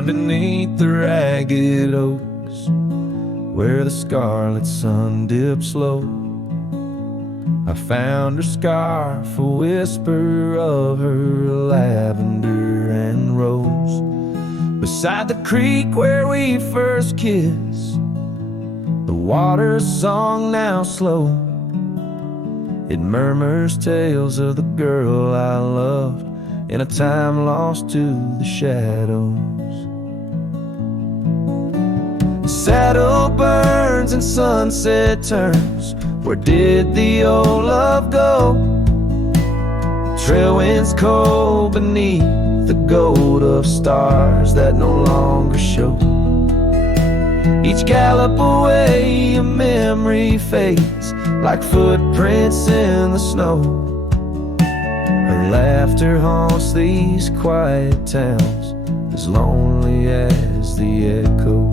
underneath the ragged oaks, where the scarlet sun dips low, I found her scarf, a whisper of her lavender and rose. Beside the creek where we first kissed, the water's song now slow, it murmurs tales of the girl I loved in a time lost to the shadows. Saddle burns and sunset turns, where did the old love go? Trail winds cold beneath the gold of stars that no longer show. Each gallop away a memory fades, like footprints in the snow. Her laughter haunts these quiet towns, as lonely as the echo.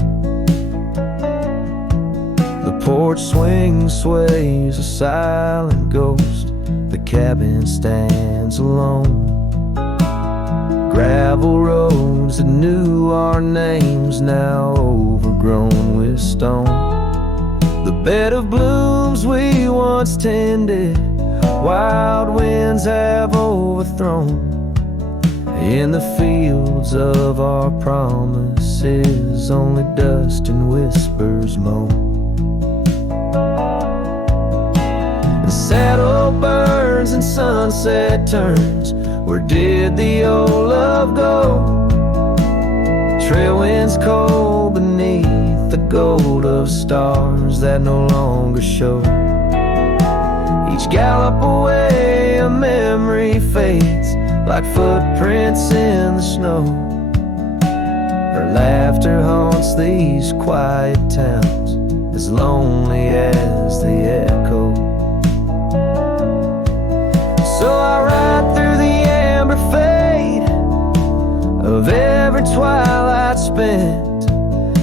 The porch swing sways, a silent ghost. The cabin stands alone. Gravel roads that knew our names, now overgrown with stone. The bed of blooms we once tended, wild winds have overthrown. In the fields of our promises, only dust and whispers moan. The saddle burns and sunset turns, where did the old love go? Trail winds cold beneath the gold of stars that no longer show. Each gallop away a memory fades, like footprints in the snow. Her laughter haunts these quiet towns, as lonely as the echo. So I ride through the amber fade of every twilight spent,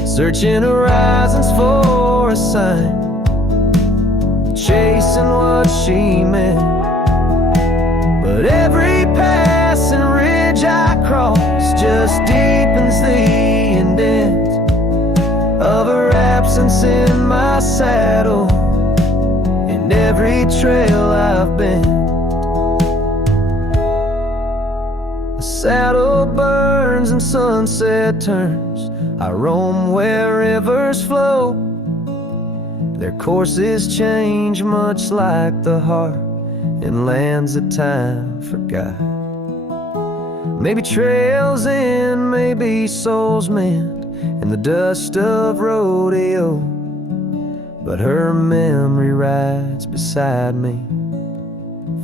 searching horizons for a sign, chasing what she meant. But every passing ridge I cross just deepens the indent of her absence in my saddle, in every trail I've been. Saddle burns and sunset turns, I roam where rivers flow. Their courses change much like the heart in lands that time forgot. Maybe trails end, maybe souls mend in the dust of rodeo, but her memory rides beside me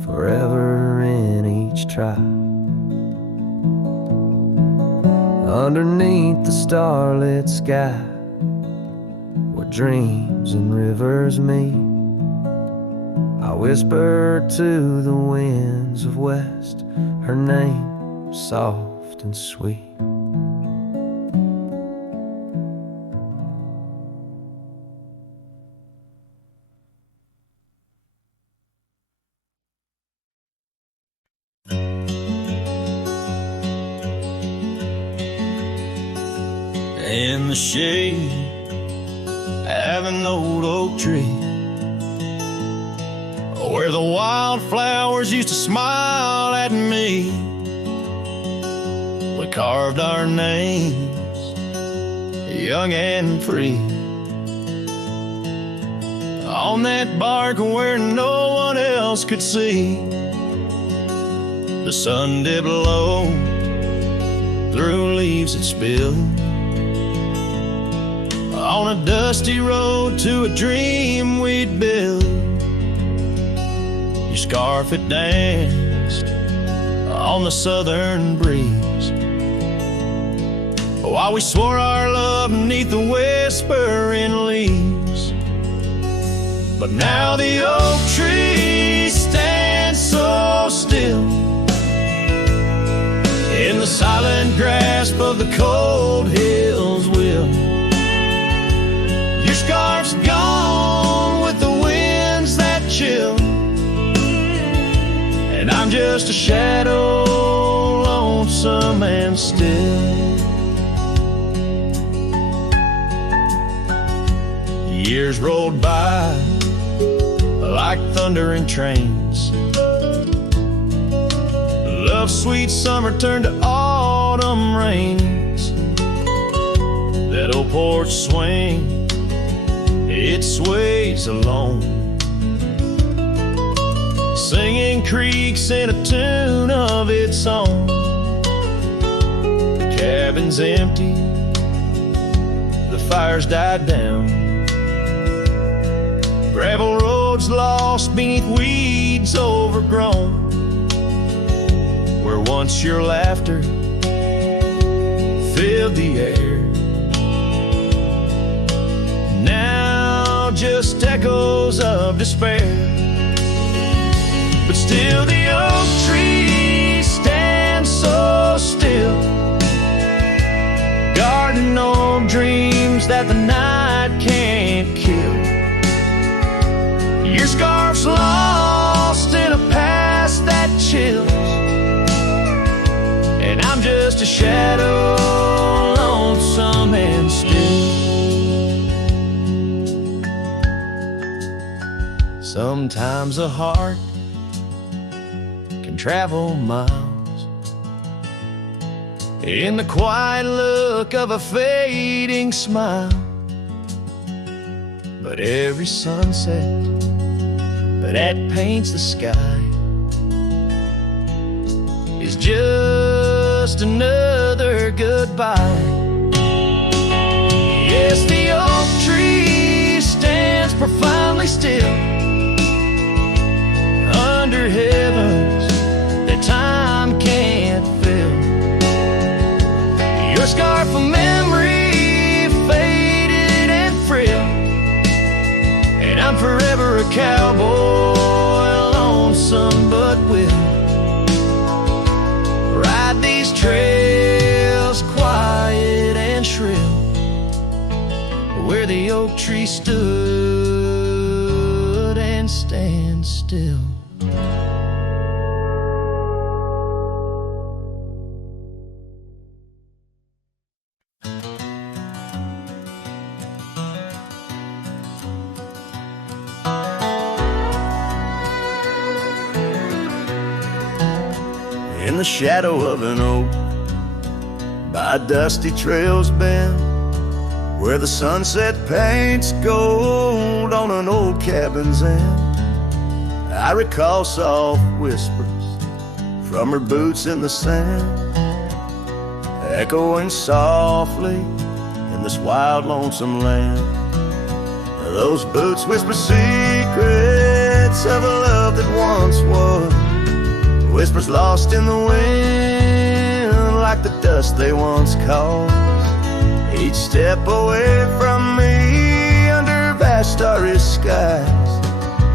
forever in each tribe. Underneath the starlit sky, where dreams and rivers meet, I whisper to the winds of west her name, soft and sweet. In the shade of an old oak tree, where the wildflowers used to smile at me, we carved our names, young and free, on that bark where no one else could see. The sun dipped low through leaves that spilled on a dusty road to a dream we'd build. Your scarf, it danced on the southern breeze, while we swore our love beneath the whispering leaves. But now the oak tree stands so still in the silent grasp of the cold hills will. Your scarf's gone with the winds that chill, and I'm just a shadow, lonesome and still. Years rolled by like thundering trains. Love's sweet summer turned to autumn rains. That old porch swing, it sways alone, singing creaks in a tune of its own. The cabin's empty, the fire's died down. Gravel roads lost beneath weeds overgrown, where once your laughter filled the air. Now just echoes of despair. But still the oak tree stands so still, guarding old dreams that the night can't kill. Your scarf's lost in a past that chills, and I'm just a shadow, lonesome and still. Sometimes a heart can travel miles in the quiet look of a fading smile, but every sunset that paints the sky is just another goodbye. Yes, the oak tree stands profoundly still under heavens that time can't fill. Your scarf of memory faded and frail, and I'm forever a cowboy, lonesome but will ride these trails quiet and shrill, where the oak tree stood and stands still. In the shadow of an oak, by dusty trails bend, where the sunset paints gold on an old cabin's end, I recall soft whispers from her boots in the sand, echoing softly in this wild, lonesome land. Those boots whisper secrets of a love that once was, whispers lost in the wind like the dust they once caused. Each step away from me under vast starry skies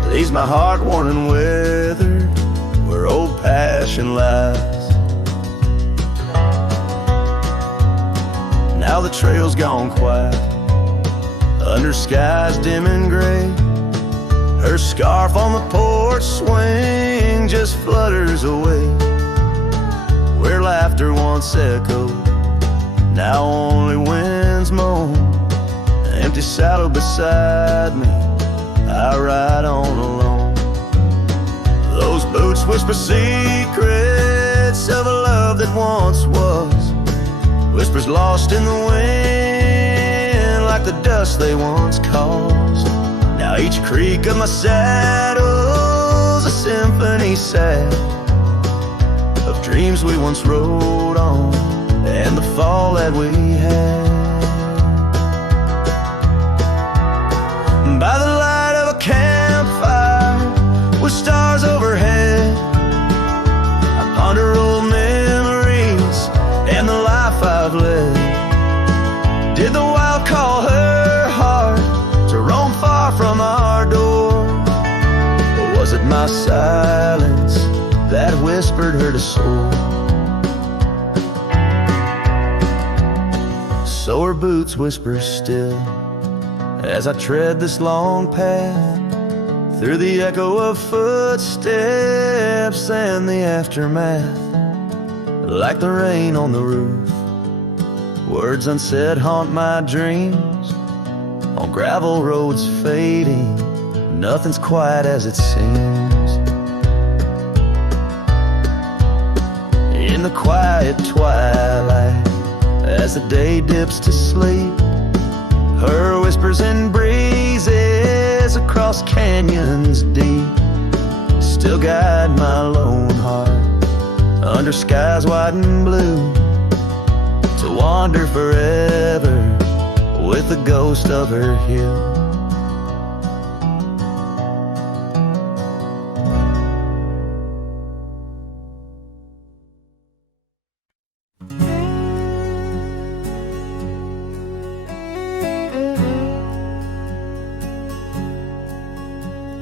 leaves my heart worn and weathered where old passion lies. Now the trail's gone quiet under skies dim and gray. Her scarf on the porch swing just flutters away, where laughter once echoed, now only winds moan. An empty saddle beside me, I ride on alone. Those boots whisper secrets of a love that once was, whispers lost in the wind like the dust they once caused. Now each creak of my saddle's a symphony sad of dreams we once rode on and the fall that we had. By the light of a campfire with stars overhead, I ponder old memories and the life I've led. Did the wild call her heart to roam far from our door, or was it my silence that whispered her to soar? So her boots whisper still as I tread this long path through the echo of footsteps and the aftermath. Like the rain on the roof, words unsaid haunt my dreams, on gravel roads fading, nothing's quite as it seems. In the quiet twilight, as the day dips to sleep, her whispers and breezes across canyons deep still guide my lone heart under skies white and blue, to wander forever with the ghost of her hill.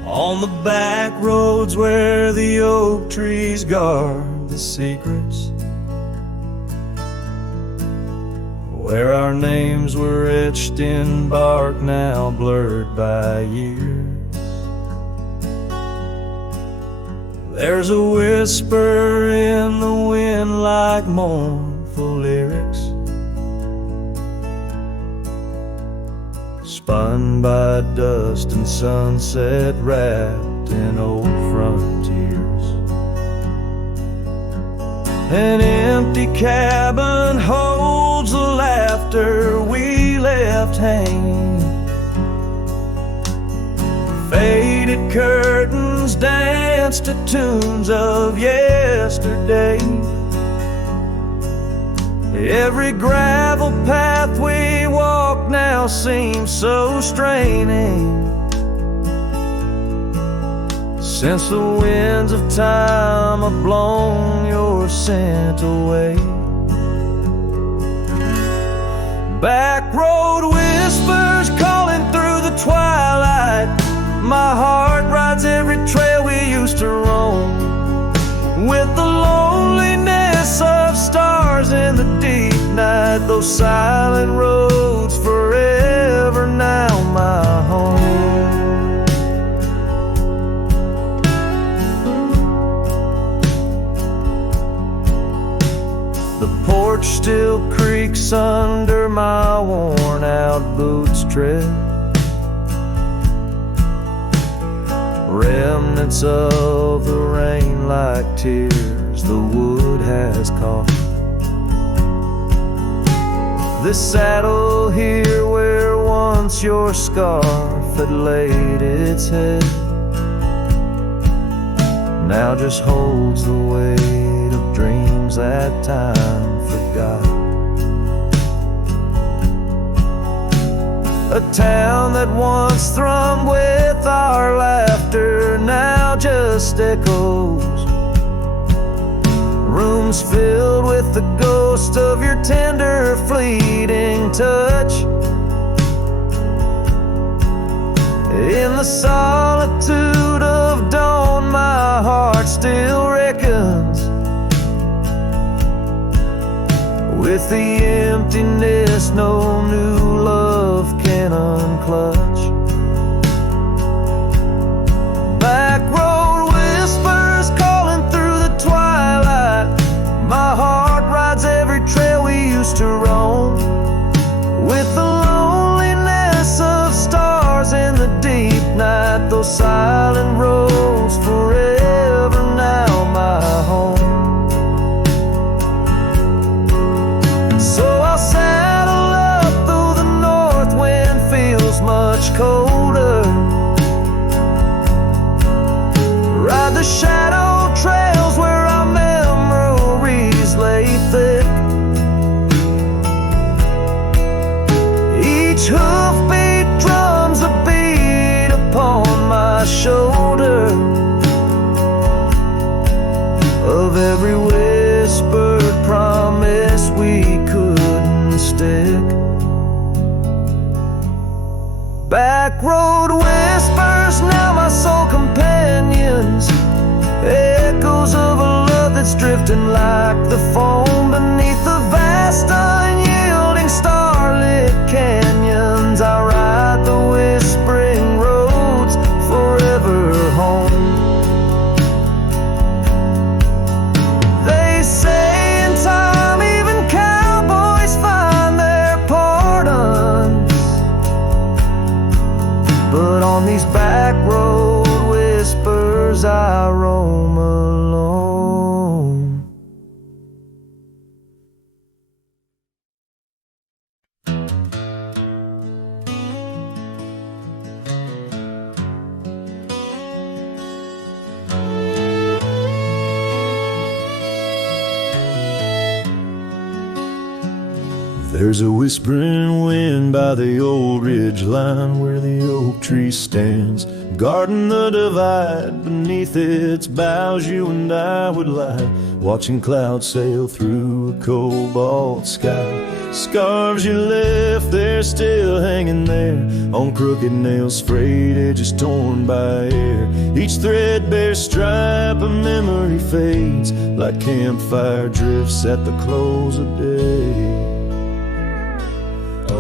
On the back roads where the oak trees guard the secrets, where our names were etched in bark now blurred by years, there's a whisper in the wind like mournful lyrics, spun by dust and sunset, wrapped in old frontiers. An empty cabin holds the laughter we left hanging. Faded curtains dance to tunes of yesterday. Every gravel path we walk now seems so straining, since the winds of time have blown your scent away. Back road whispers calling through the twilight, my heart rides every trail we used to roam, with the loneliness of stars in the deep night, those silent roads forever now my home. The porch still creaks under my worn out boots tread, remnants of the rain like tears the wood has caught. This saddle here where once your scarf had laid its head now just holds the weight of dreams that time forgot. A town that once thrummed with our laughter now just echoes, rooms filled with the ghost of your tender fleeting touch. In the solitude of dawn my heart still reckons with the emptiness no new love can unclutch. Back road whispers calling through the twilight, my heart rides every trail we used to roam, with the loneliness of stars in the deep night, those silent roads forever now my home. So I'll saddle up though the north wind feels much colder, ride the shadow trails where our memories lay thick. Each hoofbeat drums a beat upon my shoulder of every whispered promise we couldn't stick. Back road whispers now my soul companions, echoes of a love that's drifting like the foam beneath the vast unyielding starlit canyons. I ride the whispering roads forever home. They say in time even cowboys find their pardons, as I roam alone. There's a whispering wind by the old ridge line where the oak tree stands, guarding the divide. Beneath its boughs you and I would lie, watching clouds sail through a cobalt sky. Scarves you left there still hanging there, on crooked nails, frayed edges torn by air. Each threadbare stripe of memory fades like campfire drifts at the close of day.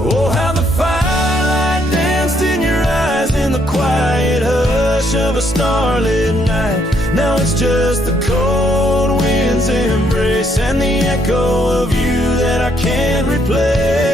Oh, how the firelight danced in your eyes in the quiet hush of a starlit night. Now it's just the cold wind's embrace and the echo of you that I can't replace.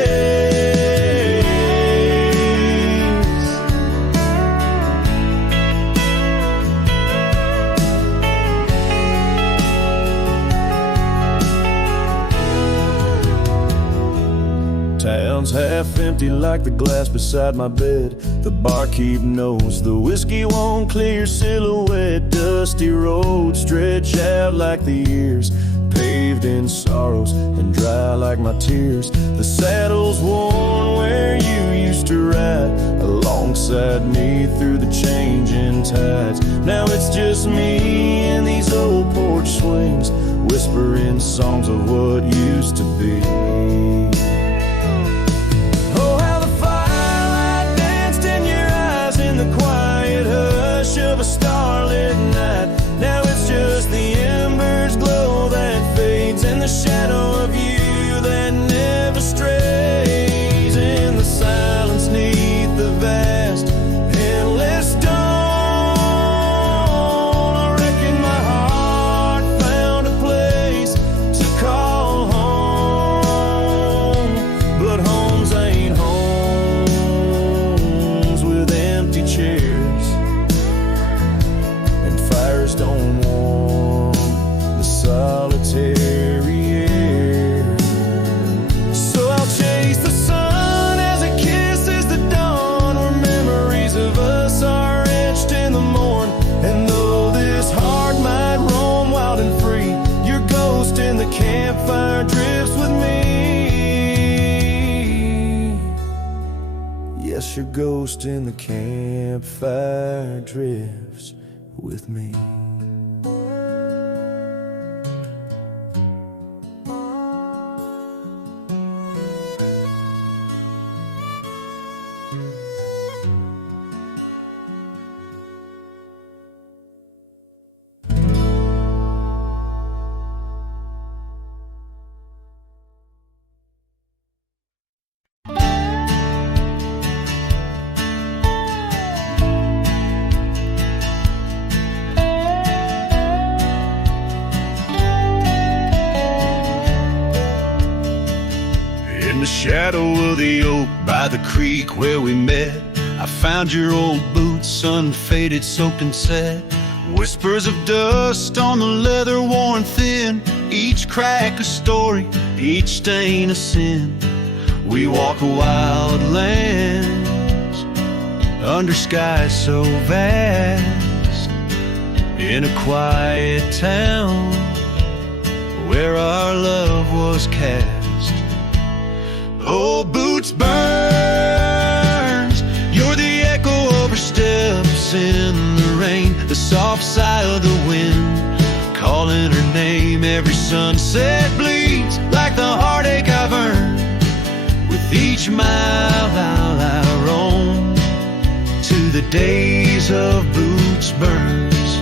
Town's half empty like the glass beside my bed. The barkeep knows the whiskey won't clear your silhouette. Dusty roads stretch out like the years, paved in sorrows and dry like my tears. The saddle's worn where you used to ride alongside me through the changing tides. Now it's just me and these old porch swings, whispering songs of what used to be. The quiet hush of a starlit night. Now it's just the embers glow that fades, and the shadow of you that never strays. In the silence neath the vast endless dawn, I reckon my heart found a place to call home. But homes ain't homes with empty chairs, and fires don't warm the solitary air. So I'll chase the sun as it kisses the dawn, where memories of us are etched in the morn. And though this heart might roam wild and free, your ghost in the campfire drifts with me. Yes, your ghost in the campfire drifts with me. In the shadow of the oak by the creek where we met, I found your old boots, unfaded, soaked and set. Whispers of dust on the leather worn thin, each crack a story, each stain a sin. We walk wild lands under skies so vast, in a quiet town where our love was cast. Oh, boots burns, you're the echo of her steps in the rain, the soft sigh of the wind, calling her name. Every sunset bleeds like the heartache I've earned. With each mile I roam to the days of Boots Burns.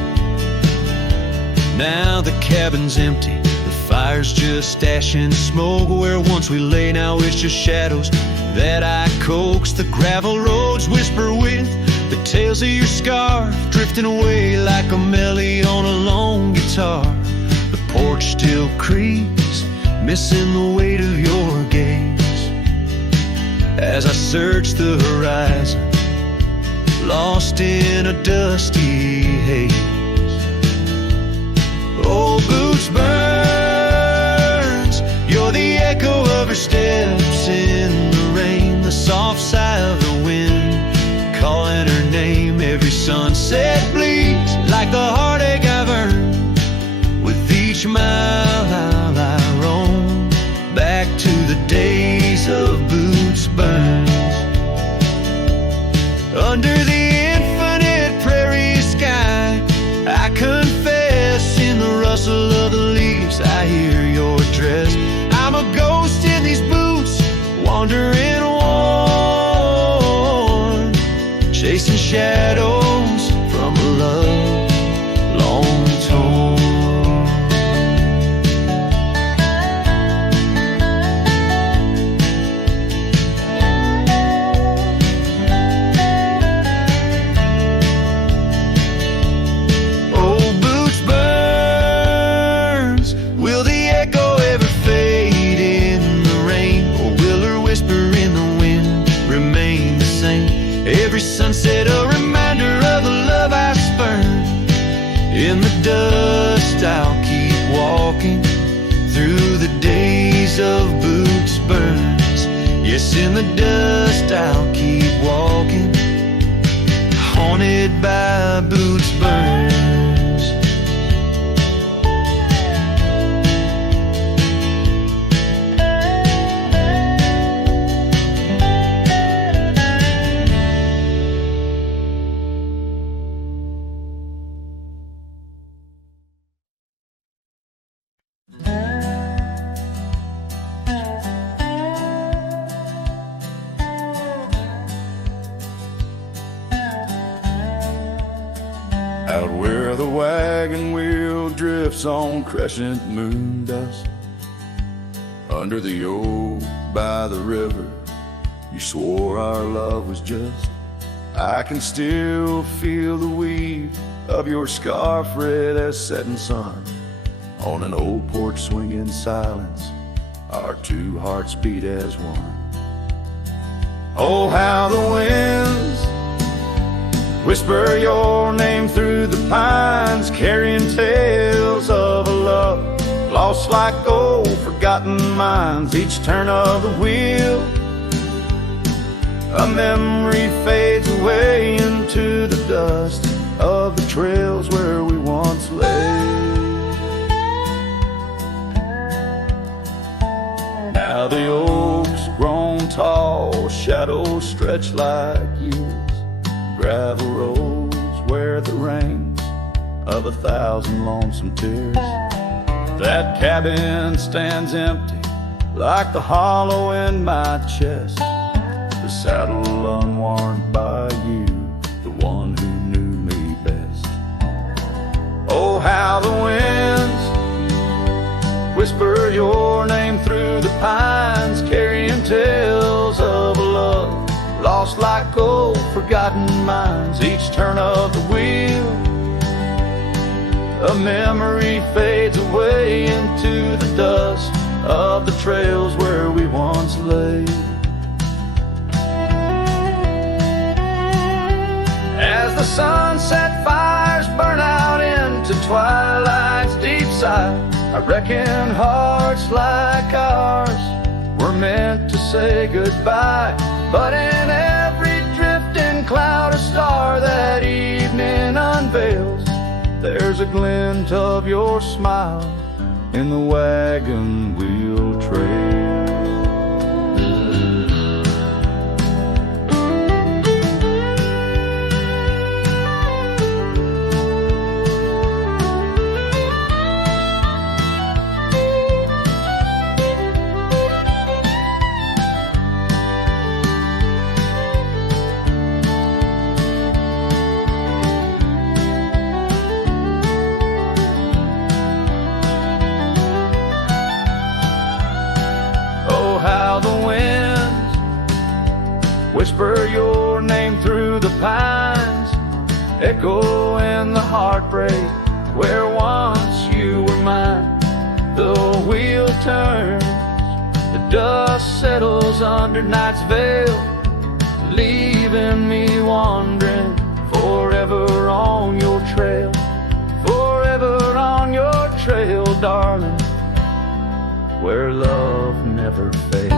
Now the cabin's empty, the fire's just ash and smoke. Where once we lay, now it's just shadows that I coax. The gravel roads whisper with the tales of your scar, drifting away like a melody on a lone guitar. The porch still creaks, missing the weight of your gaze. As I search the horizon, lost in a dusty haze. sunset bleeds like the heartache I've earned. With each mile I roam back to the days of boots burns. Under the infinite prairie sky, I confess in the rustle of the leaves I hear your dress. I'm a ghost in these boots, wandering worn, chasing shadows from a love long torn. Every sunset a reminder of the love I spurned. In the dust I'll keep walking through the days of boots burns. Yes, in the dust I'll keep walking, haunted by boots burns. Out where the wagon wheel drifts on crescent moon dust, under the oak by the river, you swore our love was just. I can still feel the weave of your scarf red as setting sun. On an old porch swing in silence, our two hearts beat as one. Oh, how the winds whisper your name through the pines, carrying tales of a love lost like old forgotten mines. Each turn of the wheel, a memory fades away into the dust of the trails where we once lay. Now the oaks grown tall, shadows stretch like years, gravel roads where the rains of 1,000 lonesome tears. That cabin stands empty like the hollow in my chest, the saddle unworn by you, the one who knew me best. Oh, how the winds whisper your name through the pines, carrying tales of a love lost like old forgotten mines. Each turn of the wheel, a memory fades away into the dust of the trails where we once lay. As the sunset fires burn out into twilight's deep side, I reckon hearts like ours were meant to say goodbye. But in every drifting cloud or star that evening unveils, there's a glint of your smile in the wagon wheel trail. Whisper your name through the pines, echo in the heartbreak where once you were mine. The wheel turns, the dust settles under night's veil, leaving me wandering forever on your trail, forever on your trail, darling, where love never fades.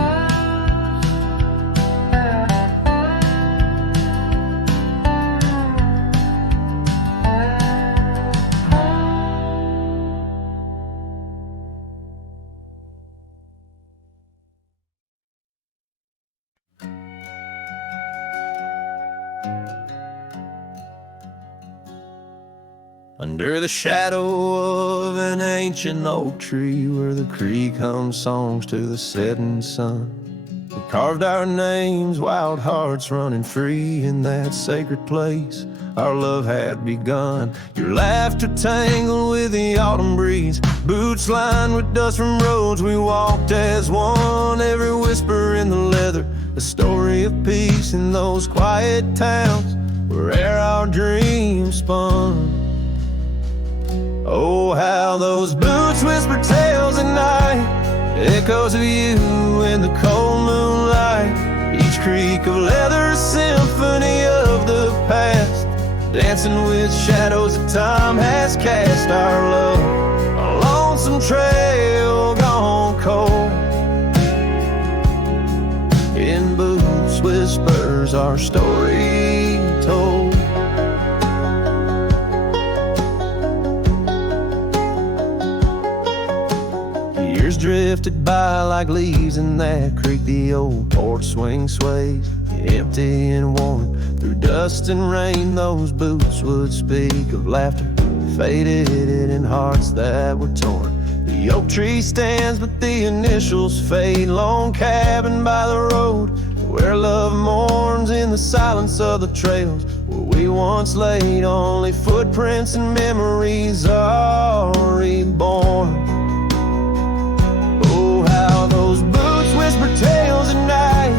Under the shadow of an ancient oak tree where the creek hums songs to the setting sun, we carved our names, wild hearts running free in that sacred place our love had begun. Your laughter tangled with the autumn breeze, boots lined with dust from roads we walked as one. Every whisper in the leather, a story of peace in those quiet towns where our dreams spun. Oh, how those boots whisper tales at night, echoes of you in the cold moonlight. Each creak of leather, a symphony of the past, dancing with shadows that time has cast. Our love, a lonesome trail gone cold. In boots whispers our story told. Years drifted by like leaves in that creek. The old porch swing sways, empty and worn. Through dust and rain, those boots would speak of laughter faded in hearts that were torn. The oak tree stands, but the initials fade. Lone cabin by the road, where love mourns in the silence of the trails where we once laid. Only footprints and memories are reborn. Oh, how those boots whisper tales at night,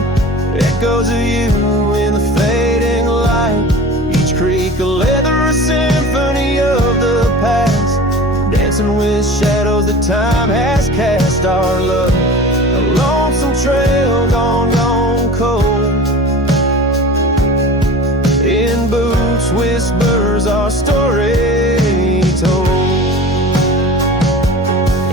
echoes of you in the fading light. Each creak a leather, a symphony of the past, dancing with shadows that time has cast. Our love, a lonesome trail gone cold. In boots whispers our story told.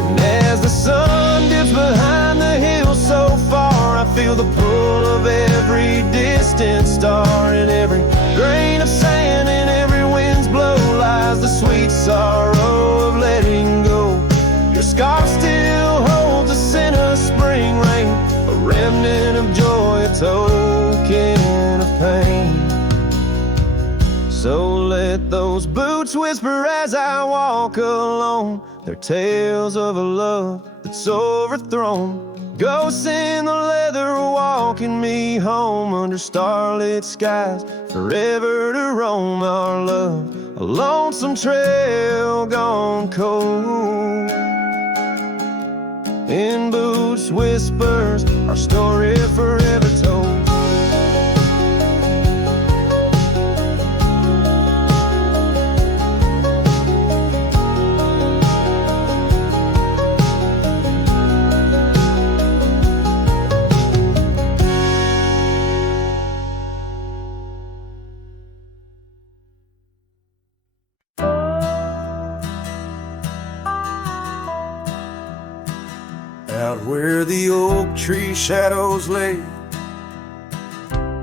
And as the sun dips behind the hills so far, I feel the pull of every distant star. In every grain of sand, in every wind's blow, lies the sweet sorrow of letting go. Your scarf still holds a scent of spring rain, a remnant of joy, a token of pain. So let those boots whisper as I walk alone, their tales of a love that's overthrown. Ghosts in the leather walking me home under starlit skies, forever to roam. Our love, a lonesome trail gone cold. In boots whispers our story forever told. Out where the oak tree shadows lay,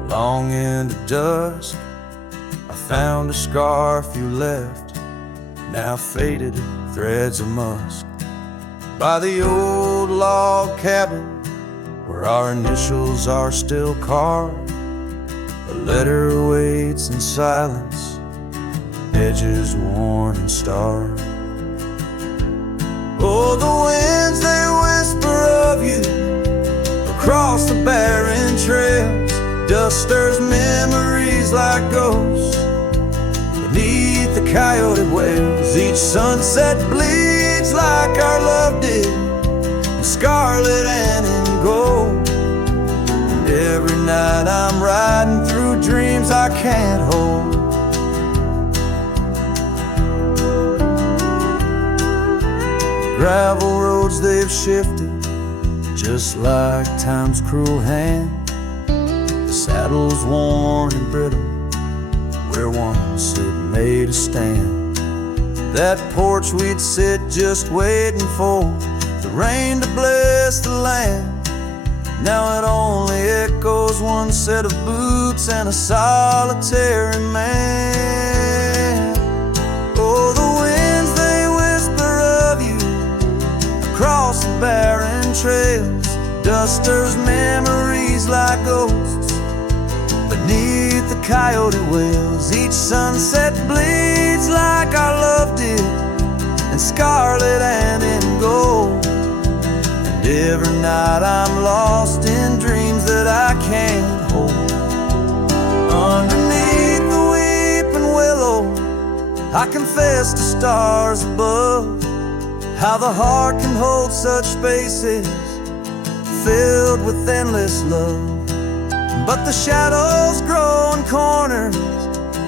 long into dusk, I found a scarf you left, now faded threads of musk. By the old log cabin, where our initials are still carved, a letter waits in silence, edges worn and starved. Oh, the winds, they whisper of you across the barren trails. Dust stirs memories like ghosts beneath the coyote wails. Each sunset bleeds like our love did, in scarlet and in gold. And every night I'm riding through dreams I can't hold. Gravel roads, they've shifted just like time's cruel hand. The saddle's worn and brittle where once it made a stand. That porch we'd sit just waiting for the rain to bless the land. Now it only echoes one set of boots and a solitary man. Oh, the winds, they whisper of you across the barren trails. Dust stirs memories like ghosts Neath the coyote wails, each sunset bleeds like our love did, in scarlet and in gold. And every night I'm lost in dreams that I can't hold. Underneath the weeping willow, I confess to stars above how the heart can hold such spaces filled with endless love. But the shadows grow in corners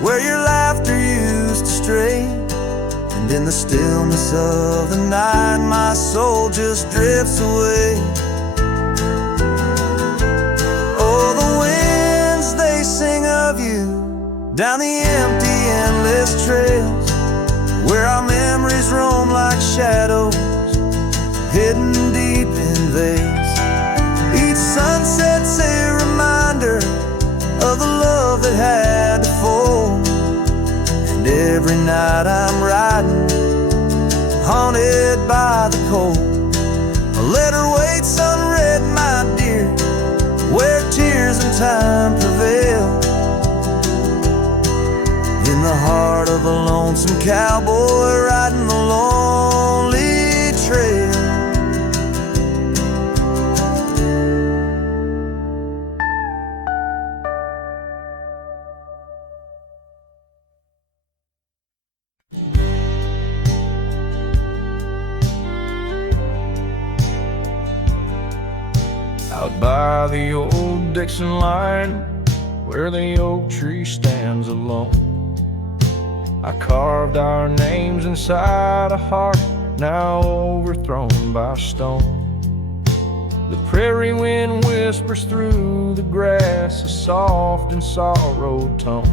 where your laughter used to stray, and in the stillness of the night my soul just drifts away. Oh, the winds, they sing of you down the empty, endless trails where our memories roam like shadows hidden deep in veils. Each sunset's a reminder of the love that had to fall. And every night I'm riding, haunted by the cold. Let her wait, sunred, my dear, where tears and time prevail. In the heart of a lonesome cowboy riding the lonely trail. Out by the old Dixon line, where the oak tree stands alone, I carved our names inside a heart now overthrown by stone. The prairie wind whispers through the grass a soft and sorrowed tone.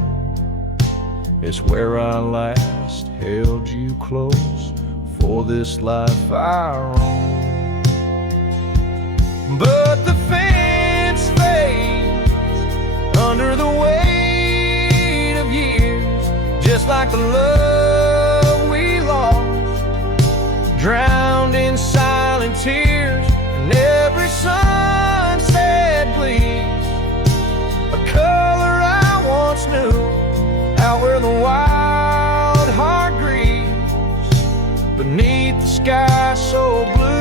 It's where I last held you close for this life I roam. But the fence fades under the weight of years, just like the love we lost, drowned in silent tears. And every sunset bleeds a color I once knew, out where the wild heart grieves beneath the sky so blue.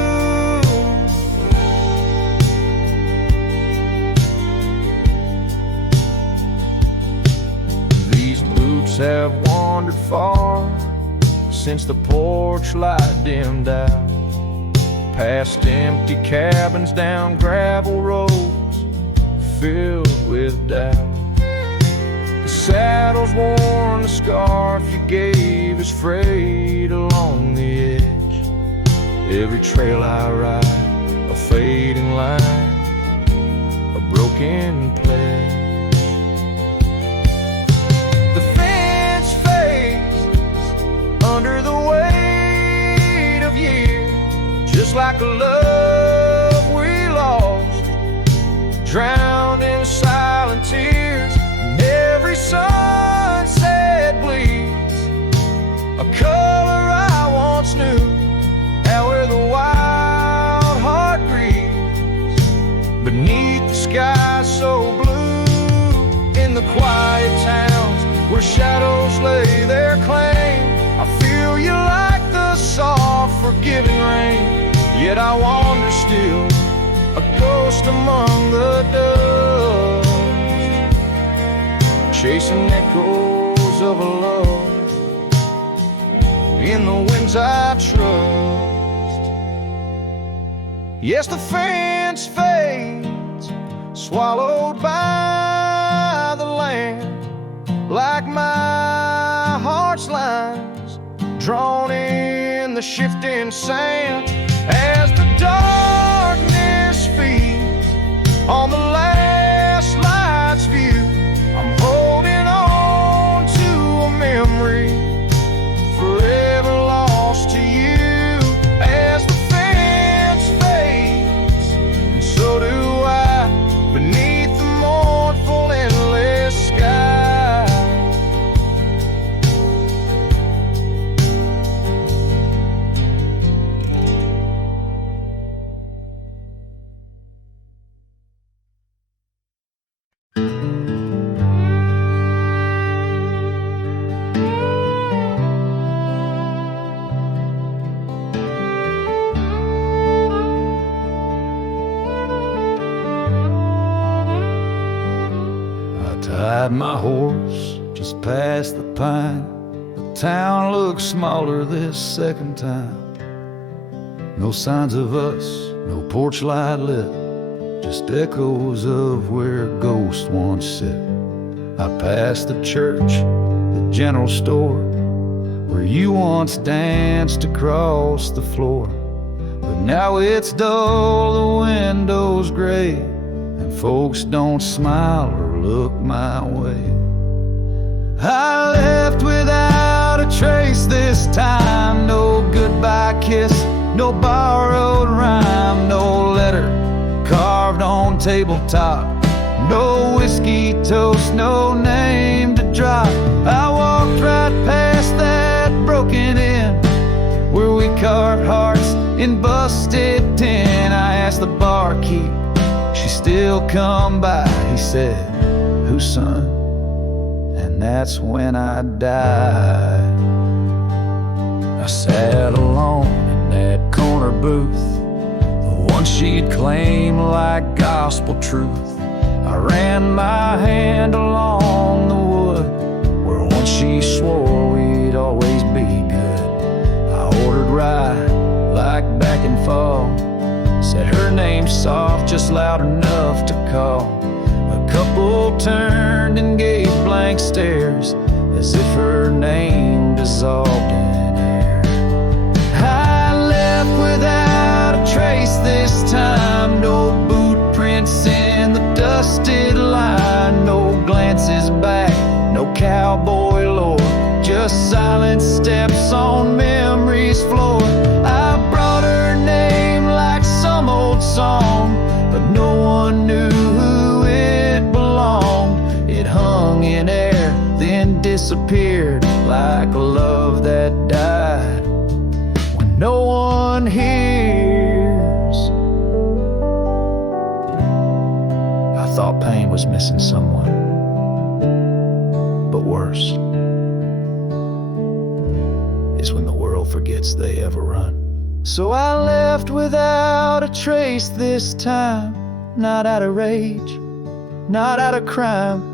Have wandered far since the porch light dimmed out, past empty cabins, down gravel roads filled with doubt. The saddle's worn, the scarf you gave is frayed along the edge. Every trail I ride, a fading line, a broken pledge. Under the weight of years, just like a love we lost, drowned in silent tears. And every sunset bleeds a color I once knew, out where the wild heart grieves beneath the sky so blue. In the quiet towns where shadows lay their claim, I feel you like the soft, forgiving rain. Yet I wander still, a ghost among the dust, chasing echoes of a love in the winds I trust. Yes, the fence fades, swallowed by the land, like my heart's lines drawn in the shifting sand. As the darkness feeds on the last light's view, I'm holding on to a memory forever lost to you. As the fence fades, and so do I, beneath the mournful endless sky. ride my horse just past the pine. The town looks smaller this second time. No signs of us, no porch light lit, just echoes of where ghosts once sit. I passed the church, the general store, where you once danced across the floor. But now it's dull, the window's gray, and folks don't smile or look my way. I left without a trace this time. No goodbye kiss, no borrowed rhyme, no letter carved on tabletop, no whiskey toast, no name to drop. I walked right past that broken inn where we carved hearts in busted tin. I asked the barkeep, she still come by. He said, whose son? And that's when I died. I sat alone in that corner booth, the one she'd claim like gospel truth. I ran my hand along the wood where once she swore we'd always be good. I ordered rye like back in fall, said her name soft, just loud enough to call. A couple turned and gave blank stares as if her name dissolved in air. I left without a trace this time. No boot prints in the dusted line, no glances back, no cowboy lore, just silent steps on memory's floor. I brought her name like some old song, but no one knew who it belonged. It hung in air, then disappeared like a love that died when no one hears. I thought pain was missing someone, but worse is when the world forgets they ever run. So I left without a trace this time, not out of rage, not out of crime,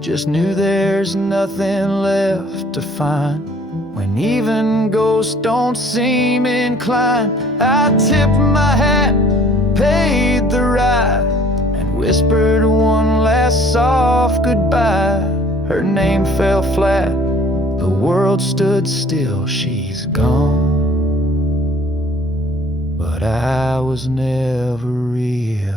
just knew there's nothing left to find. When even ghosts don't seem inclined, I tipped my hat, paid the ride, and whispered one last soft goodbye. Her name fell flat, the world stood still, she's gone. But I was never real.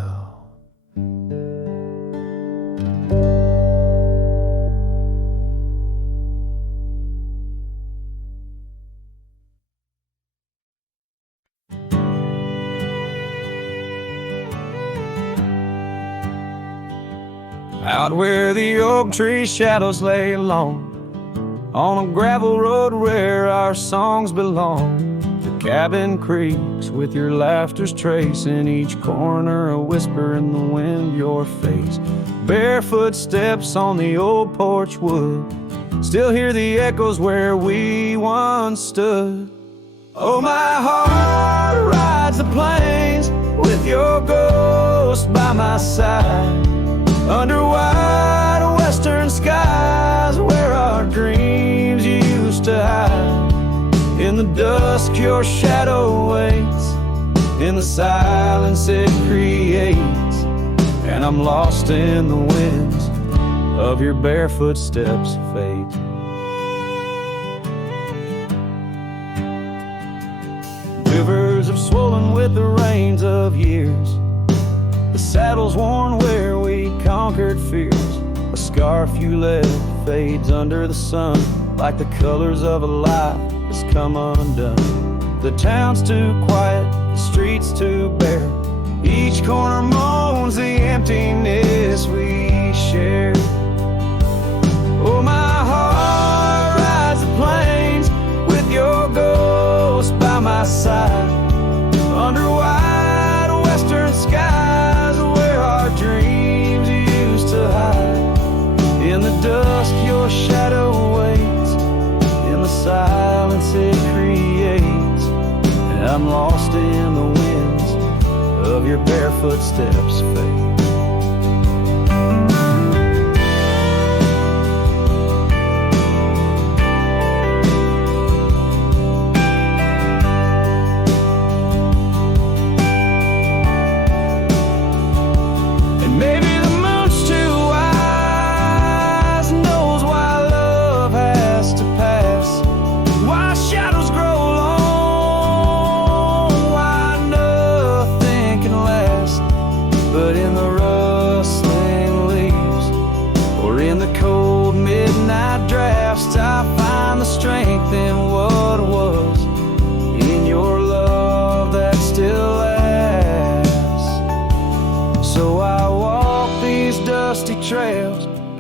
Out where the oak tree shadows lay long, on a gravel road where our songs belong. The cabin creaks with your laughter's trace, in each corner a whisper in the wind your face. Barefoot steps on the old porch wood, still hear the echoes where we once stood. Oh, my heart rides the plains with your ghost by my side, under wide western skies where our dreams used to hide. In the dusk your shadow waits, in the silence it creates, and I'm lost in the winds of your barefoot steps, fate. Rivers have swollen with the rains of years, the saddle's worn where we conquered fears. A scarf you left fades under the sun, like the colors of a life has come undone. The town's too quiet, the streets too bare, each corner moans the emptiness we share. Oh, my heart rides the plains with your ghost by my side, under wide western skies where our dreams used to hide. In the dusk your shadow waits, in the silence it creates, and I'm lost in the winds of your barefoot steps, fate.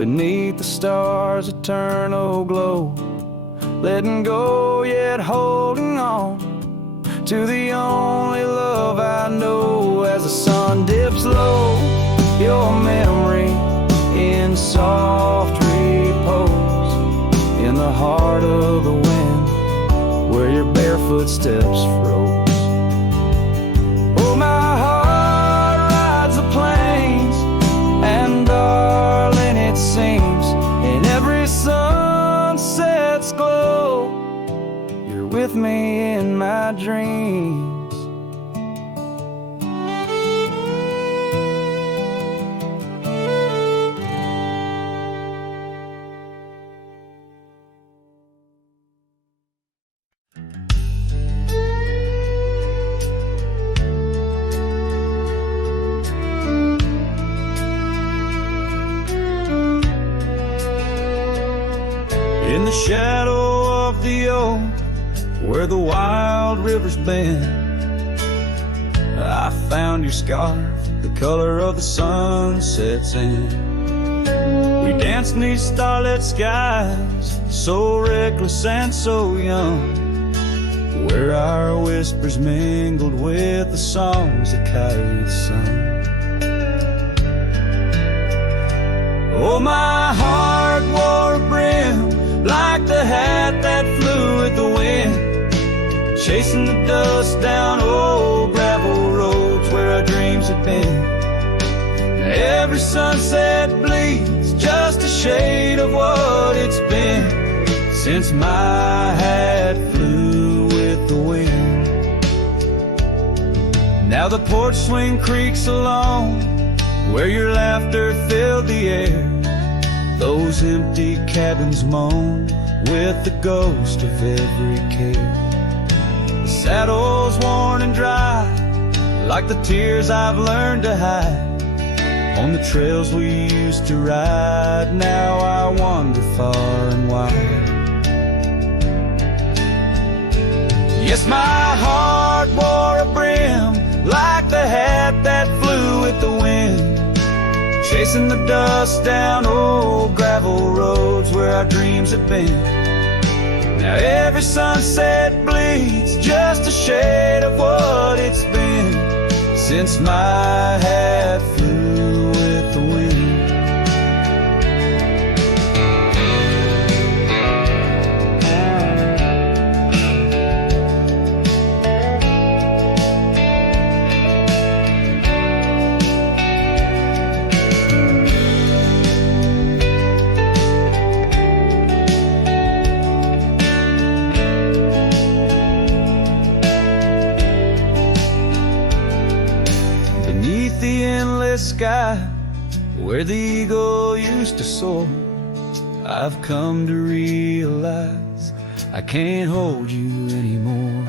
beneath the stars' eternal glow, letting go yet holding on to the only love I know. As the sun dips low, your memory in soft repose, in the heart of the wind where your bare footsteps froze. Oh, my heart rides the plains, and darling, it seems in every sunset's glow, you're with me in my dreams. In the shadow of the oak, where the wild rivers bend, I found your scarf, the color of the sunset's end. We danced 'neath starlit skies, so reckless and so young, where our whispers mingled with the songs that kites sung. Oh, my heart wore a brim like the hat that flew with the wind, chasing the dust down old gravel roads where our dreams had been. Now every sunset bleeds just a shade of what it's been since my hat flew with the wind. Now the porch swing creaks along where your laughter filled the air. Those empty cabins moan with the ghost of every care. The saddle's worn and dry, like the tears I've learned to hide. On the trails we used to ride, now I wander far and wide. Yes, my heart wore a brim like the hat that flew with the wind, chasing the dust down old gravel roads where our dreams have been. Now every sunset bleeds just a shade of what it's been since my hat flew with the wind. Sky where the eagle used to soar, I've come to realize I can't hold you anymore.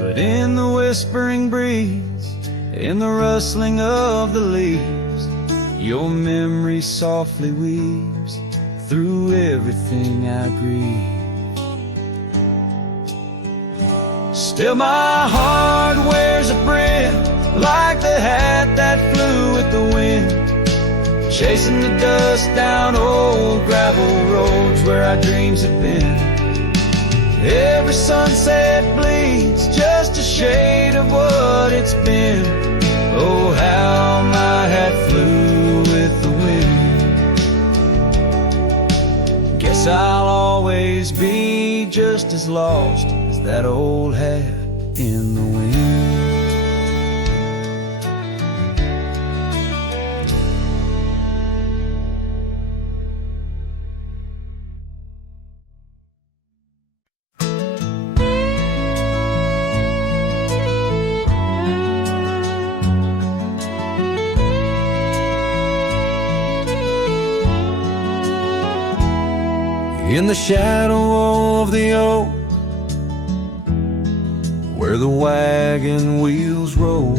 But in the whispering breeze, in the rustling of the leaves, your memory softly weaves through everything I grieve. Still my heart wears a brim like the hat that flew with the wind, chasing the dust down old gravel roads where our dreams have been. Every sunset bleeds just a shade of what it's been. Oh, how my hat flew with the wind. Guess I'll always be just as lost as that old hat in the wind. In the shadow of the oak, where the wagon wheels roll,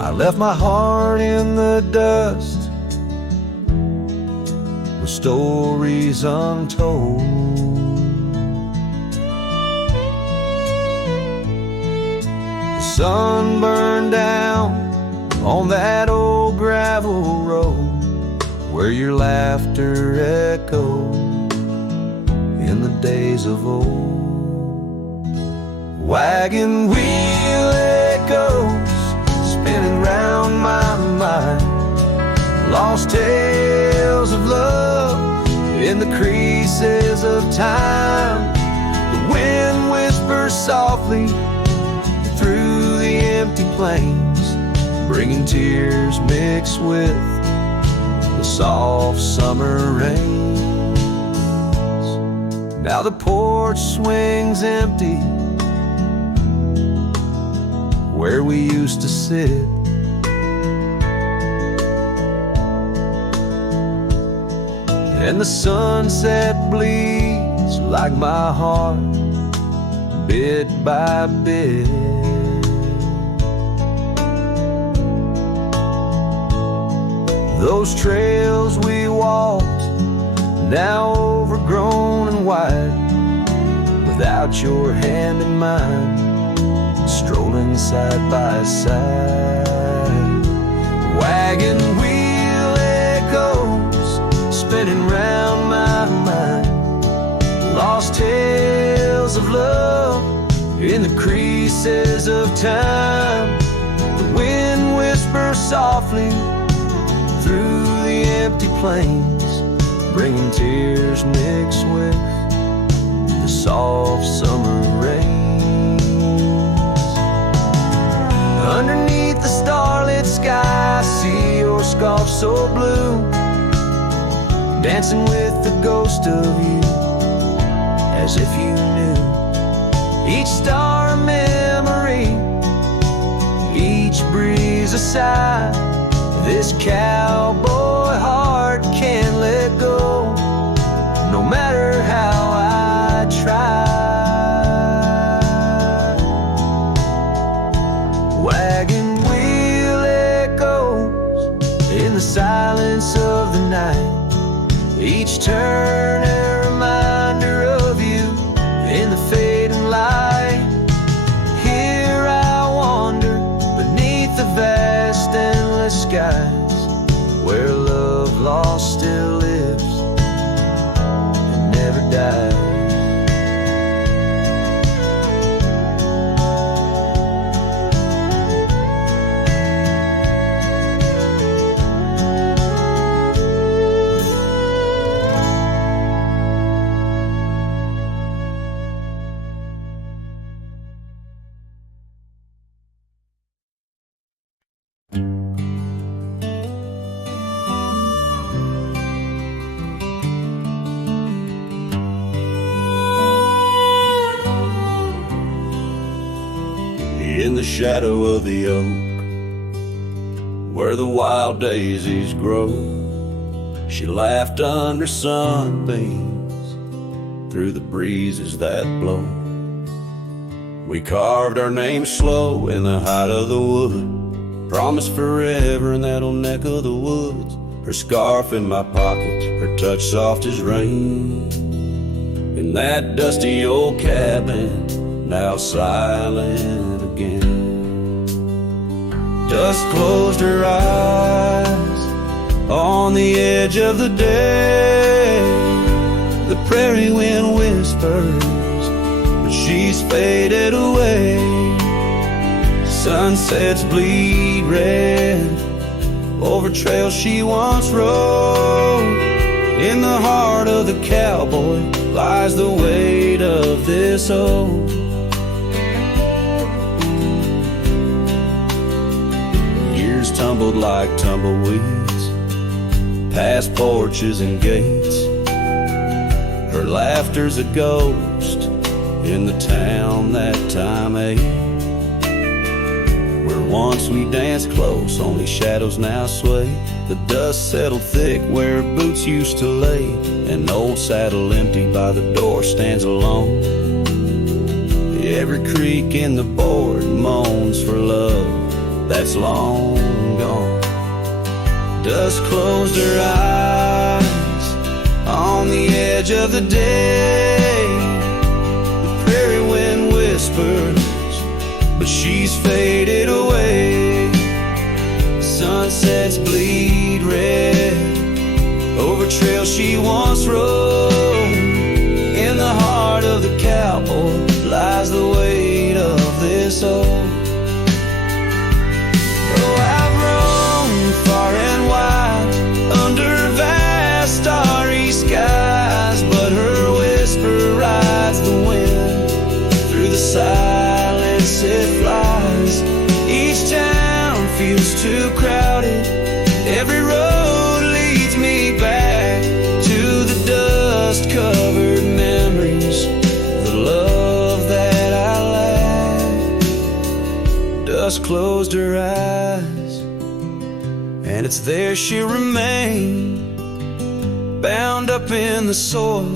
I left my heart in the dust with stories untold. The sun burned down on that old gravel road where your laughter echoed in the days of old. Wagon wheel echoes spinning round my mind, lost tales of love in the creases of time. The wind whispers softly through the empty plains, bringing tears mixed with the soft summer rains. Now the porch swings empty where we used to sit, and the sunset bleeds like my heart, bit by bit. Those trails we walked, now overgrown and wide, without your hand in mine, strolling side by side. Wagon wheel echoes spinning round my mind, lost tales of love in the creases of time. The wind whispers softly through the empty plains, bringing tears mixed with the soft summer rains. Underneath the starlit sky, I see your scarf so blue, dancing with the ghost of you, as if you knew each star a memory, each breeze a sigh. This cowboy heart can't let go, no matter how I try. Wagon wheel echoes in the silence of the night, each turn a reminder of you in the fading light. Here I wander beneath the vast endless skies, where love lost still lives and never dies. In the shadow of the oak, where the wild daisies grow, she laughed under sunbeams through the breezes that blow. We carved our names slow in the height of the wood, promised forever in that old neck of the woods. Her scarf in my pocket, her touch soft as rain, in that dusty old cabin, now silent again. Dust closed her eyes on the edge of the day. The prairie wind whispers, but she's faded away. Sunsets bleed red over trails she once rode. In the heart of the cowboy lies the weight of this old. Years tumbled like tumbleweeds past porches and gates. Her laughter's a ghost in the town that time ate, where once we danced close, only shadows now sway. The dust settled thick where boots used to lay. An old saddle empty by the door stands alone. Every creak in the board moans for love that's long gone. Dust closed her eyes on the edge of the day. The prairie wind whispers, but she's faded away. beat red over trails she once rode. In the heart of the cowboy lies the weight of this old. Oh, I've roamed far and wide under vast starry skies, but her whisper rides the wind through the silence it flies. Each town feels too crowded, every road leads me back to the dust-covered memories, the love that I lack. Dust closed her eyes, and it's there she'll remain, bound up in the soil,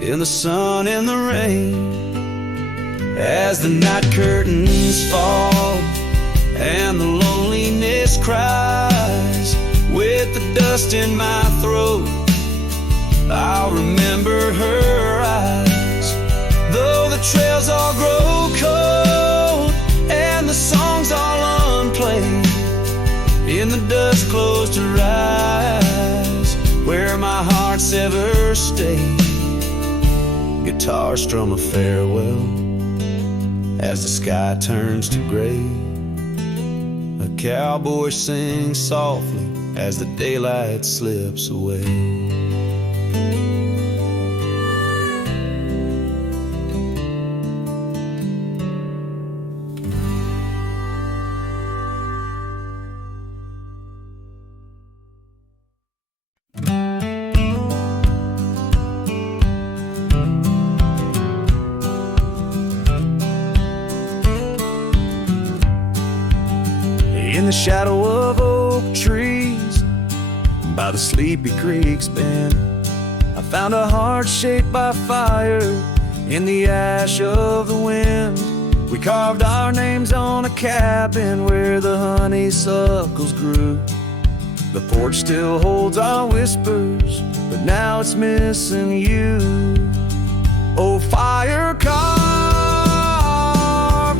in the sun and the rain. As the night curtains fall and the loneliness cries, with the dust in my throat, I'll remember her eyes. Though the trails all grow cold and the songs all unplayed, in the dust closed her eyes, where my heart's ever stayed. Guitar strum a farewell as the sky turns to gray. A cowboy sings softly as the daylight slips away. In the shadow of oak trees by the sleepy creek's bend, I found a heart shaped by fire in the ash of the wind. We carved our names on a cabin where the honeysuckles grew. The porch still holds our whispers, but now it's missing you. Oh, fire carved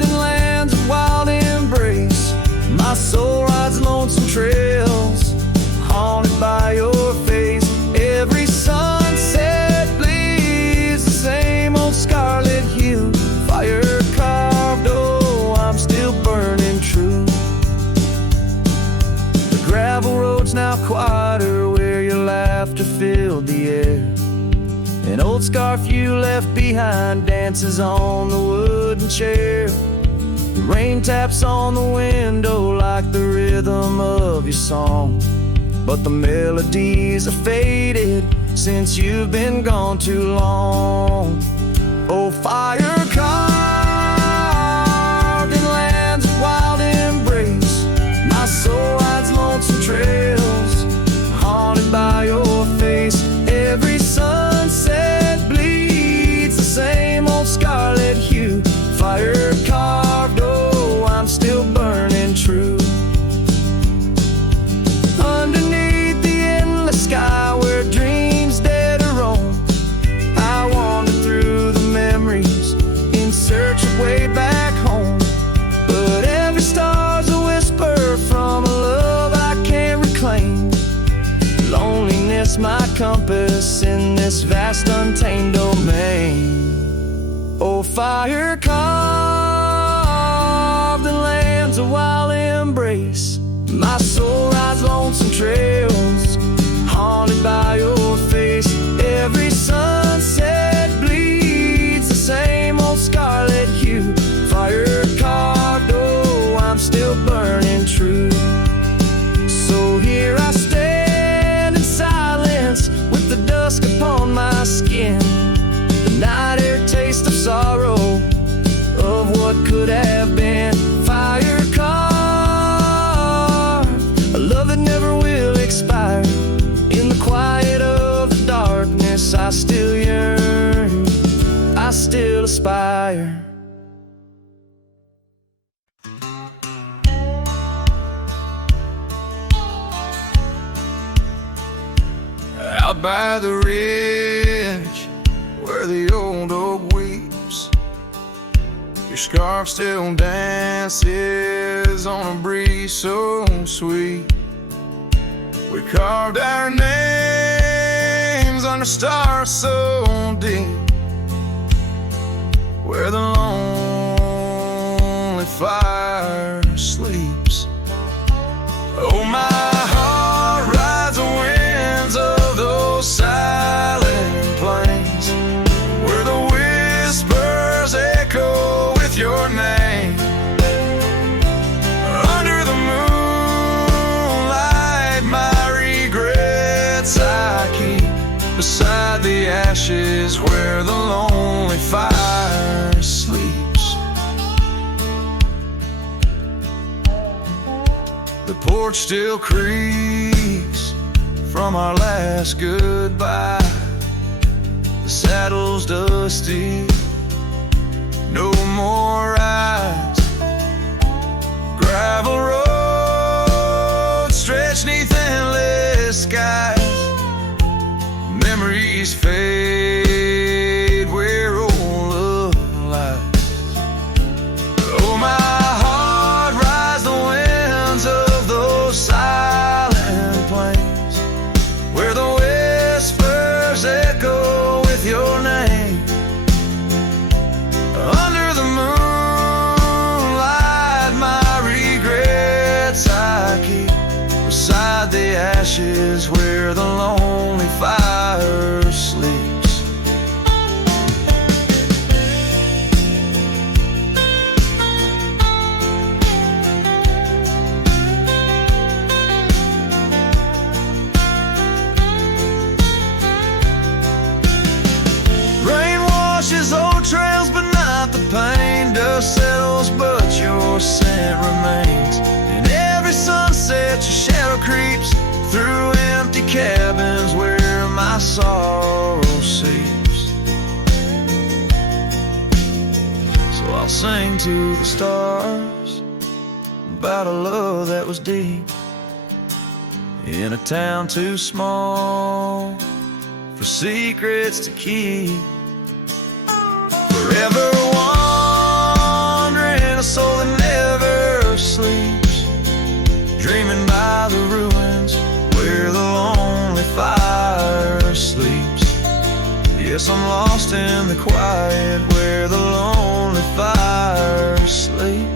in lands of wild embrace, my soul rides lonesome trails, haunted by your face. Every sunset bleeds the same old scarlet hue. Fire carved, oh, I'm still burning true. The gravel road's now quieter where your laughter filled the air. An old scarf you left behind dances on the wooden chair. The rain taps on the window like the rhythm of your song, but the melodies are faded since you've been gone too long. Oh, fire carved in lands of wild embrace, my soul rides lonesome trails, haunted by your face. Every sunset bleeds the same old scarlet hue. Fire carved, oh, I'm still burning true. Underneath the endless sky where dreams dare to roam, I wander through the memories in search of way back home. But every star's a whisper from a love I can't reclaim. Loneliness my compass in this vast untamed domain. Oh, fire carved in lands of wild embrace, my soul rides lonesome trails, haunted by your face. Every sunset bleeds the same old scarlet hue. Fire carved, oh, I'm still burning true. So here I stand in silence with the dusk upon my skin, the night air taste of sorrow of what could have been. Fire carved, a love that never will expire. In the quiet of the darkness, I still yearn, I still aspire. Out by the ridge where the old oak weeps, your scarf still dances on a breeze so sweet. carved our names under stars so deep, where the lonely fire sleeps. Oh, my heart rides the winds of those silent plains, where the whispers echo with your name. Under the moonlight, my regrets I keep beside the ashes where the lonely fire sleeps. The porch still creaks from our last goodbye. The saddle's dusty, no more rides. Gravel roads stretch neath endless skies. Memories fade where old love lies. Oh, my heart rides the winds of those silent plains, where the whispers echo with your name. Under the moonlight, my regrets I keep beside the ashes where the lonely fire sleeps. Rain washes old trails, but not the pain. Dust settles, but your scent remains. In every sunset, your shadow creeps through empty cabins where my sorrow seeps. So I'll sing to the stars about a love that was deep, in a town too small for secrets to keep. Forever wandering, a soul that never sleeps, dreaming by the ruins where the lonely fire sleeps. Yes, I'm lost in the quiet where the lonely fire sleeps.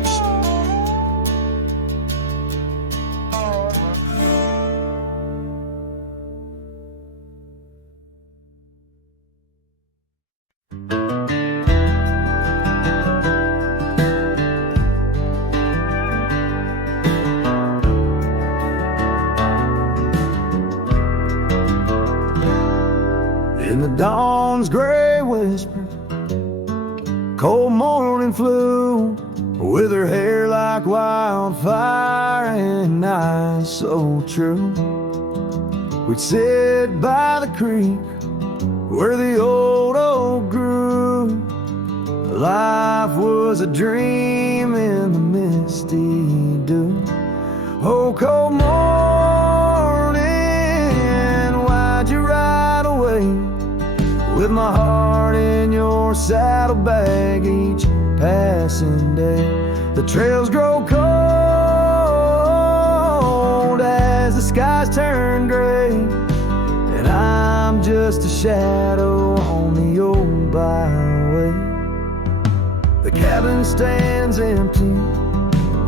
In the dawn's gray whisper, cold morning flew, with her hair like wildfire and eyes so true. We'd sit by the creek where the old oak grew. Life was a dream in the misty dew. Oh, cold morning, why'd you ride away? With my heart in your saddlebag each passing day. The trails grow cold as the skies turn gray, and I'm just a shadow on the old byway. The cabin stands empty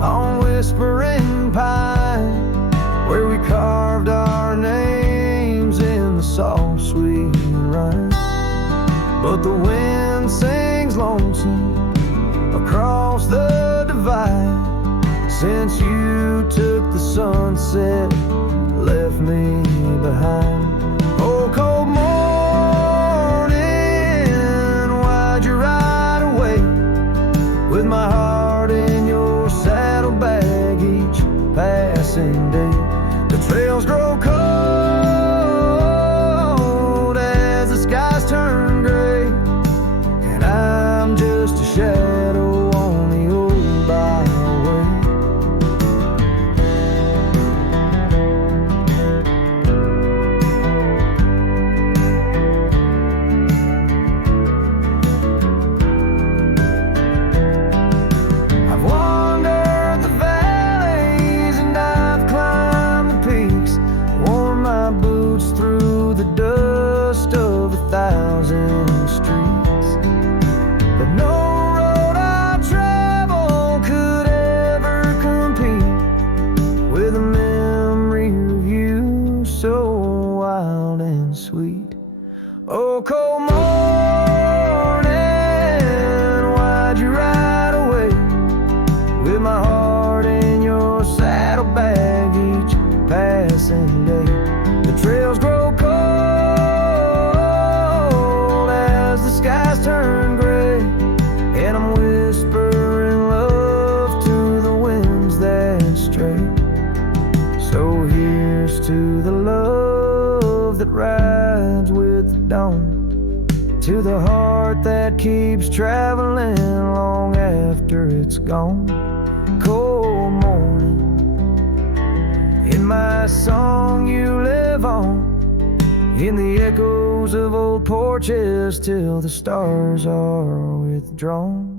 on Whispering Pine, where we carved our names in the soft sweet rime. But the wind sings lonesome across the divide, since you took the sunset, left me behind. Oh, cold morning, why'd you ride away? With my heart in your saddlebag each passing day. The trails grow cold as the skies turn gray, and I'm just a shadow on the old byway. to the heart that keeps traveling long after it's gone. Cold morning, in my song you live on, in the echoes of old porches till the stars are withdrawn.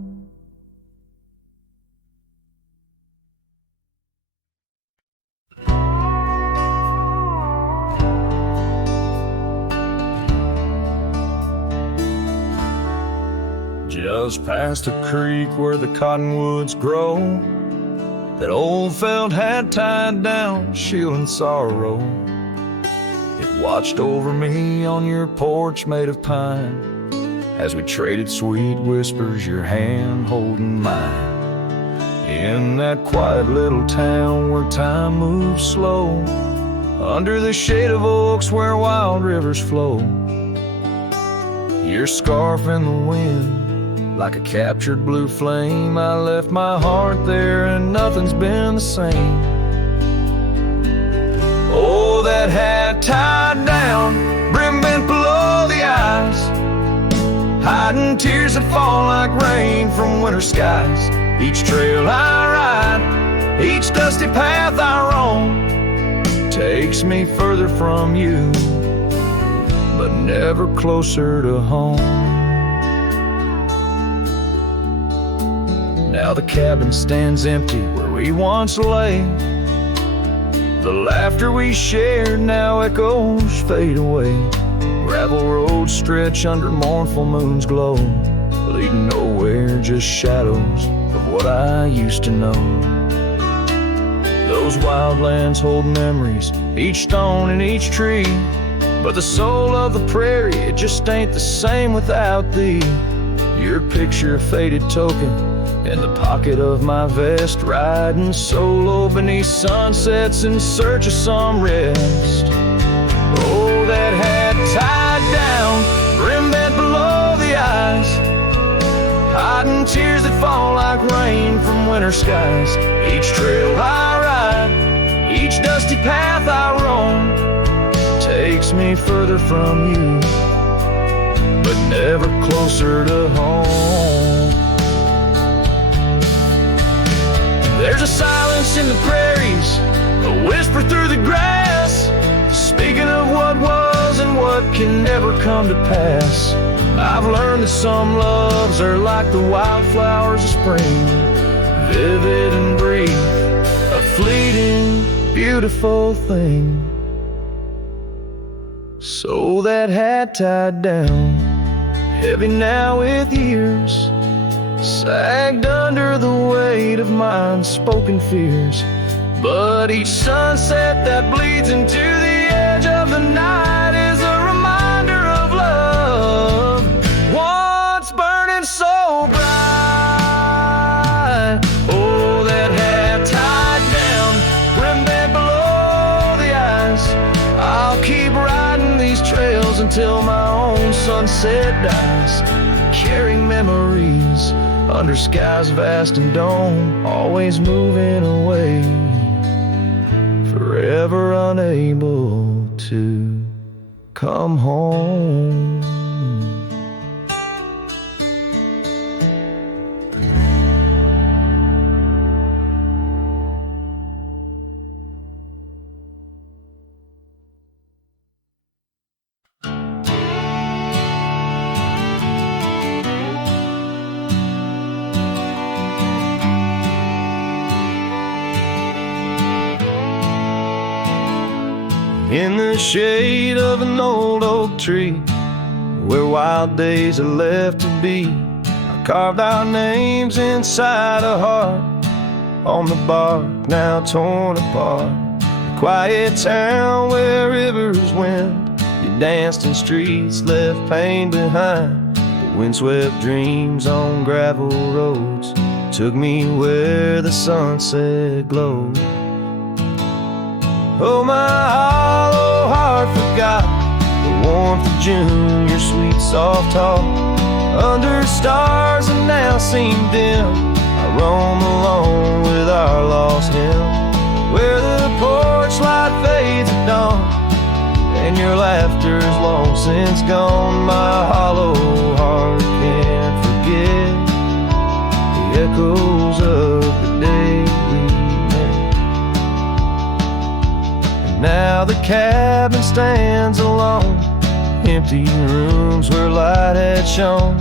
Just past a creek where the cottonwoods grow, that old felt had tied down, shielding sorrow. It watched over me on your porch made of pine, as we traded sweet whispers, your hand holding mine. In that quiet little town where time moves slow, under the shade of oaks where wild rivers flow, your scarf in the wind, like a captured blue flame. I left my heart there and nothing's been the same. Oh, that hat tied down, brim bent below the eyes, hiding tears that fall like rain from winter skies. Each trail I ride, each dusty path I roam, takes me further from you, but never closer to home. Now the cabin stands empty where we once lay. The laughter we shared now echoes fade away. Gravel roads stretch under mournful moon's glow, leading nowhere, just shadows of what I used to know. Those wildlands hold memories, each stone and each tree, but the soul of the prairie, it just ain't the same without thee. Your picture, a faded token in the pocket of my vest, riding solo beneath sunsets in search of some rest. Oh, that hat tied down, brim bent below the eyes, hiding tears that fall like rain from winter skies. Each trail I ride, each dusty path I roam, takes me further from you, but never closer to home. There's a silence in the prairies, a whisper through the grass, speaking of what was and what can never come to pass. I've learned that some loves are like the wildflowers of spring, vivid and brief, a fleeting, beautiful thing. So that hat tied down, heavy now with years, sagged under the weight of my unspoken fears. But each sunset that bleeds into the edge of the night is a reminder of love, once burning so bright. Oh, that hat tied down, brim bent below the eyes, I'll keep riding these trails until my own sunset dies, carrying memories under skies vast and dome, always moving away, forever unable to come home. In the shade of an old oak tree, where wild days are left to be, I carved out names inside a heart on the bark now torn apart. A quiet town where rivers went, you danced in streets, left pain behind. But windswept dreams on gravel roads took me where the sunset glowed. Oh, my hollow heart forgot the warmth of June, your sweet soft talk. Under stars that now seem dim, I roam alone with our lost hymn, where the porch light fades at dawn, and your laughter's long since gone. My hollow cabin stands alone, empty rooms where light had shone,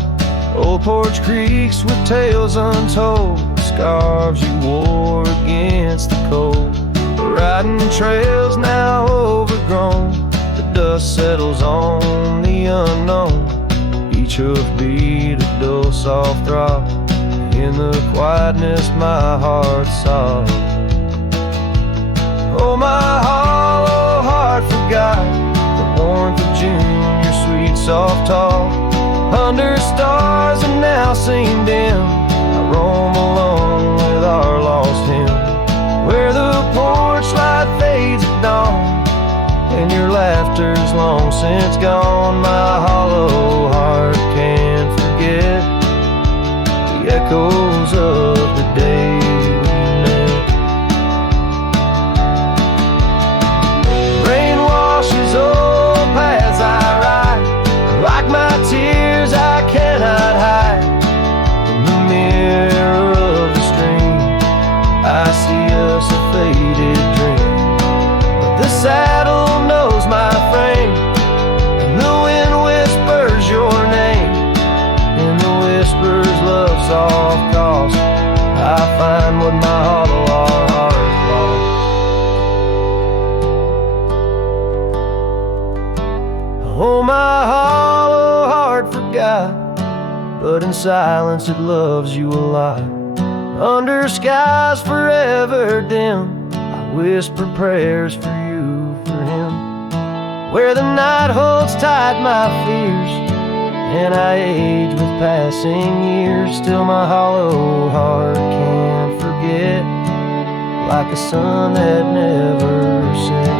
old porch creeks with tales untold, scarves you wore against the cold, riding trails now overgrown, the dust settles on the unknown, each hoofbeat a dull soft throb, in the quietness my heart sobs. Oh, my hollow heart forgot the warmth of June, your sweet soft talk, under stars and now seem dim, I roam alone with our lost hymn, where the porch light fades at dawn, and your laughter's long since gone. My hollow heart can't forget the echoes of the day we met. Rain washes old paths I ride, like my tears I cannot hide. In the mirror of the stream, I see us a faded dream, but the saddle knows my frame, and the wind whispers your name, and the whispers love soft calls. I find what my hollow heart lost. Oh, my hollow heart forgot, but in silence it loves you a lot. Under skies forever dim, I whisper prayers for you, for him, where the night holds tight my fears, and I age with passing years. Still my hollow heart can't forget, like a sun that never sets.